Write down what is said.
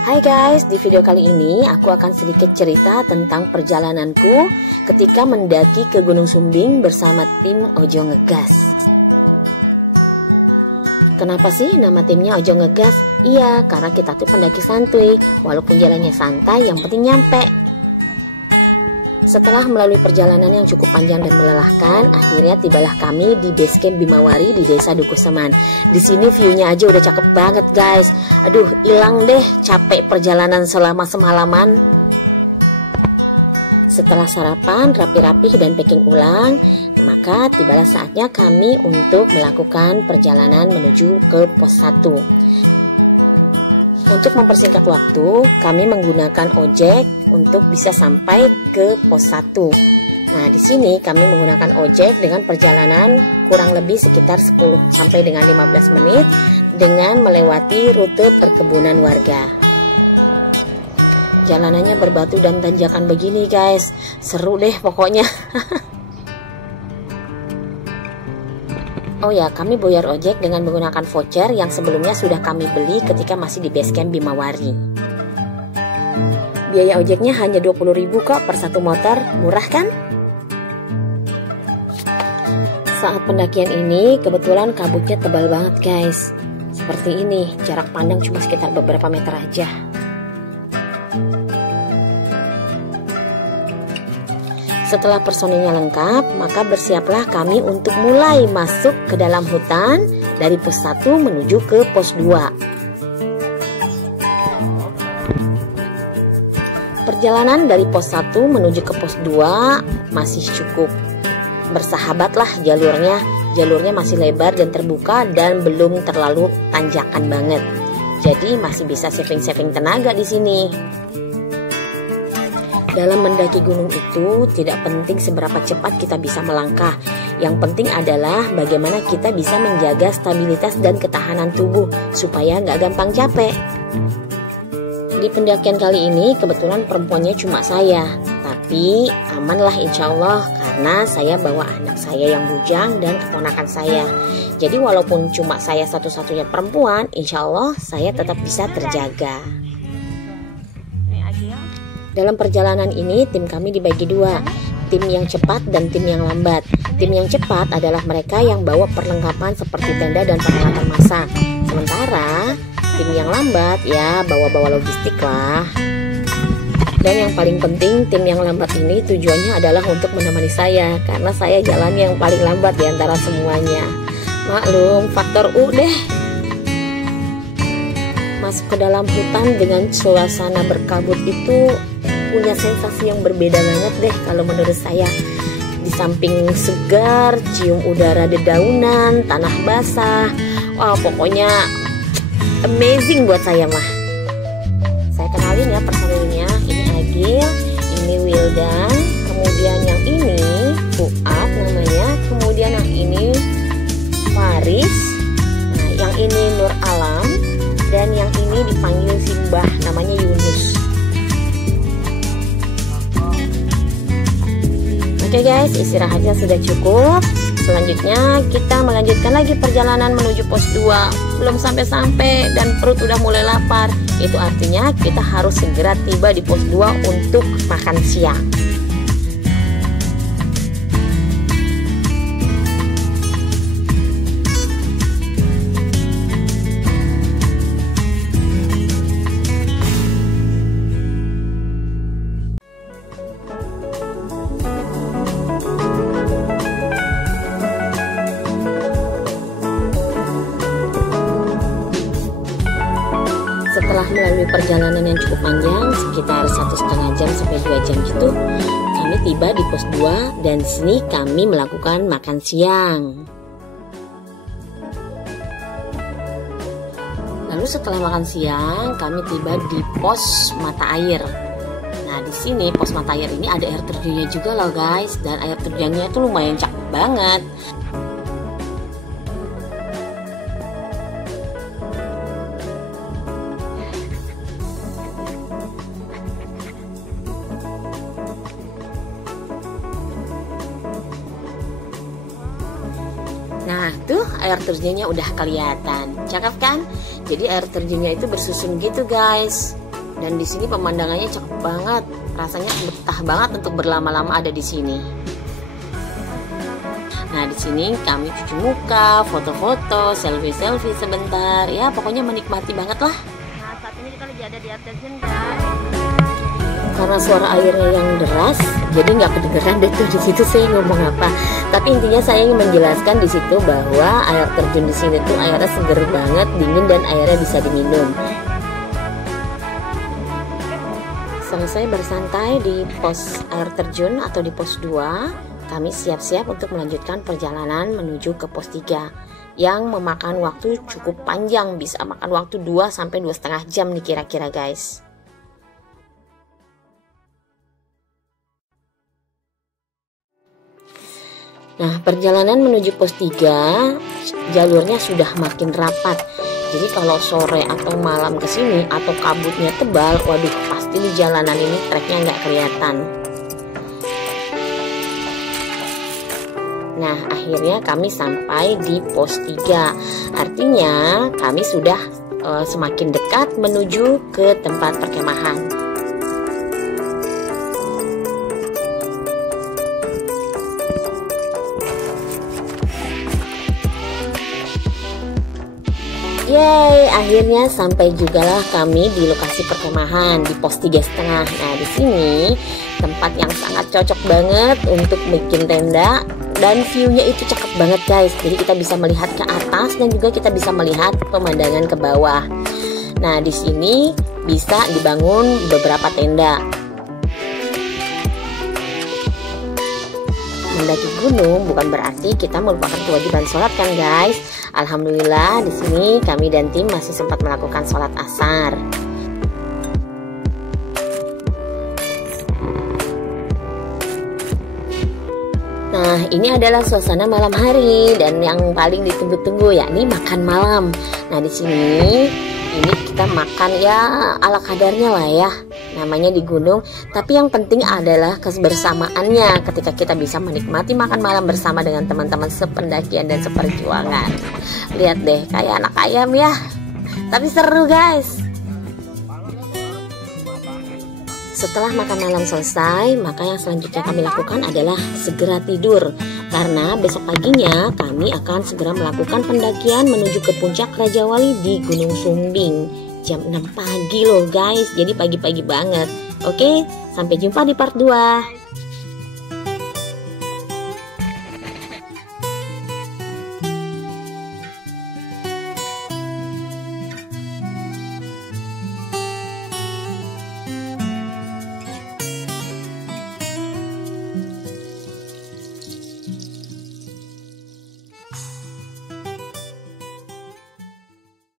Hai guys, di video kali ini aku akan sedikit cerita tentang perjalananku ketika mendaki ke Gunung Sumbing bersama tim Ojo Ngegas. Kenapa sih nama timnya Ojo Ngegas? Iya, karena kita tuh pendaki santuy, walaupun jalannya santai, yang penting nyampe. Setelah melalui perjalanan yang cukup panjang dan melelahkan, akhirnya tibalah kami di base camp Bimawari di Desa Dukuseman. Di sini view-nya aja udah cakep banget, guys. Aduh, hilang deh capek perjalanan selama semalaman. Setelah sarapan, rapi-rapi dan packing ulang, maka tibalah saatnya kami untuk melakukan perjalanan menuju ke pos 1. Untuk mempersingkat waktu, kami menggunakan ojek untuk bisa sampai ke pos 1. Nah, di sini kami menggunakan ojek dengan perjalanan kurang lebih sekitar 10 sampai dengan 15 menit dengan melewati rute perkebunan warga. Jalanannya berbatu dan tanjakan begini, guys. Seru deh pokoknya. Oh ya, kami bayar ojek dengan menggunakan voucher yang sebelumnya sudah kami beli ketika masih di base camp Bimawari. Biaya ojeknya hanya 20.000 kok per satu motor, murah kan? Saat pendakian ini kebetulan kabutnya tebal banget, guys. Seperti ini, jarak pandang cuma sekitar beberapa meter aja. Setelah personilnya lengkap, maka bersiaplah kami untuk mulai masuk ke dalam hutan dari pos 1 menuju ke pos 2. Perjalanan dari pos 1 menuju ke pos 2 masih cukup bersahabat lah jalurnya. Jalurnya masih lebar dan terbuka dan belum terlalu tanjakan banget. Jadi masih bisa saving-saving tenaga di sini. Dalam mendaki gunung itu tidak penting seberapa cepat kita bisa melangkah. Yang penting adalah bagaimana kita bisa menjaga stabilitas dan ketahanan tubuh supaya nggak gampang capek. Di pendakian kali ini kebetulan perempuannya cuma saya, tapi aman lah insya Allah karena saya bawa anak saya yang bujang dan keponakan saya. Jadi walaupun cuma saya satu-satunya perempuan, insya Allah saya tetap bisa terjaga. Dalam perjalanan ini tim kami dibagi dua, tim yang cepat dan tim yang lambat. Tim yang cepat adalah mereka yang bawa perlengkapan seperti tenda dan peralatan masak. Sementara tim yang lambat ya bawa-bawa logistik lah. Dan yang paling penting tim yang lambat ini tujuannya adalah untuk menemani saya karena saya jalan yang paling lambat di antara semuanya. Maklum, faktor U deh. Masuk ke dalam hutan dengan suasana berkabut itu punya sensasi yang berbeda banget deh kalau menurut saya. Di samping segar, cium udara dedaunan, tanah basah. Wah, pokoknya amazing buat saya mah. Saya kenalin ya personilnya. Ini Agil, ini Wildan, kemudian yang ini Fuad namanya, kemudian yang ini Faris, nah yang ini Nur Alam, dan yang ini dipanggil Simbah namanya Yunus. Oke guys, istirahatnya sudah cukup. Selanjutnya kita melanjutkan lagi perjalanan menuju pos 2. Belum sampai-sampai dan perut udah mulai lapar. Itu artinya kita harus segera tiba di pos 2 untuk makan siang. Setelah melalui perjalanan yang cukup panjang, sekitar 1,5 jam sampai 2 jam gitu, kami tiba di pos 2 dan di sini kami melakukan makan siang. Lalu setelah makan siang, kami tiba di pos mata air. Nah, di sini pos mata air ini ada air terjunnya juga loh guys, dan air terjunnya itu lumayan cakep banget. Nah, tuh air terjunnya udah kelihatan. Cakep kan? Jadi air terjunnya itu bersusun gitu guys. Dan di sini pemandangannya cakep banget. Rasanya betah banget untuk berlama-lama ada di sini. Nah, di sini kami cuci muka, foto-foto, selfie-selfie sebentar. Ya, pokoknya menikmati banget lah. Nah, saat ini kita lagi ada di air terjun guys. Karena suara airnya yang deras, jadi nggak kedengeran deh tuh di situ saya ngomong apa. Tapi intinya saya ingin menjelaskan di situ bahwa air terjun di sini tuh airnya seger banget, dingin dan airnya bisa diminum. Selesai bersantai di pos air terjun atau di pos 2, kami siap-siap untuk melanjutkan perjalanan menuju ke pos 3 yang memakan waktu cukup panjang, bisa makan waktu 2 sampai 2,5 jam nih kira-kira guys. Nah, perjalanan menuju pos 3 jalurnya sudah makin rapat. Jadi kalau sore atau malam ke sini atau kabutnya tebal, waduh pasti di jalanan ini treknya nggak kelihatan. Nah, akhirnya kami sampai di pos 3. Artinya kami sudah semakin dekat menuju ke tempat perkemahan. Yeay, akhirnya sampai juga lah kami di lokasi perkemahan di pos 3,5. Nah, di sini tempat yang sangat cocok banget untuk bikin tenda dan view-nya itu cakep banget guys. Jadi kita bisa melihat ke atas dan juga kita bisa melihat pemandangan ke bawah. Nah, di sini bisa dibangun beberapa tenda. Mendaki gunung bukan berarti kita melupakan kewajiban sholat kan guys. Alhamdulillah di sini kami dan tim masih sempat melakukan sholat asar. Nah, ini adalah suasana malam hari dan yang paling ditunggu-tunggu yakni makan malam. Nah, di sini ini kita makan ya ala kadarnya lah ya. Namanya di gunung, tapi yang penting adalah kebersamaannya ketika kita bisa menikmati makan malam bersama dengan teman-teman sependakian dan seperjuangan. Lihat deh, kayak anak ayam ya, tapi seru guys. Setelah makan malam selesai, maka yang selanjutnya kami lakukan adalah segera tidur. Karena besok paginya kami akan segera melakukan pendakian menuju ke puncak Raja Wali di Gunung Sumbing. Jam 6 pagi loh guys, jadi pagi-pagi banget. Oke, sampai jumpa di part 2.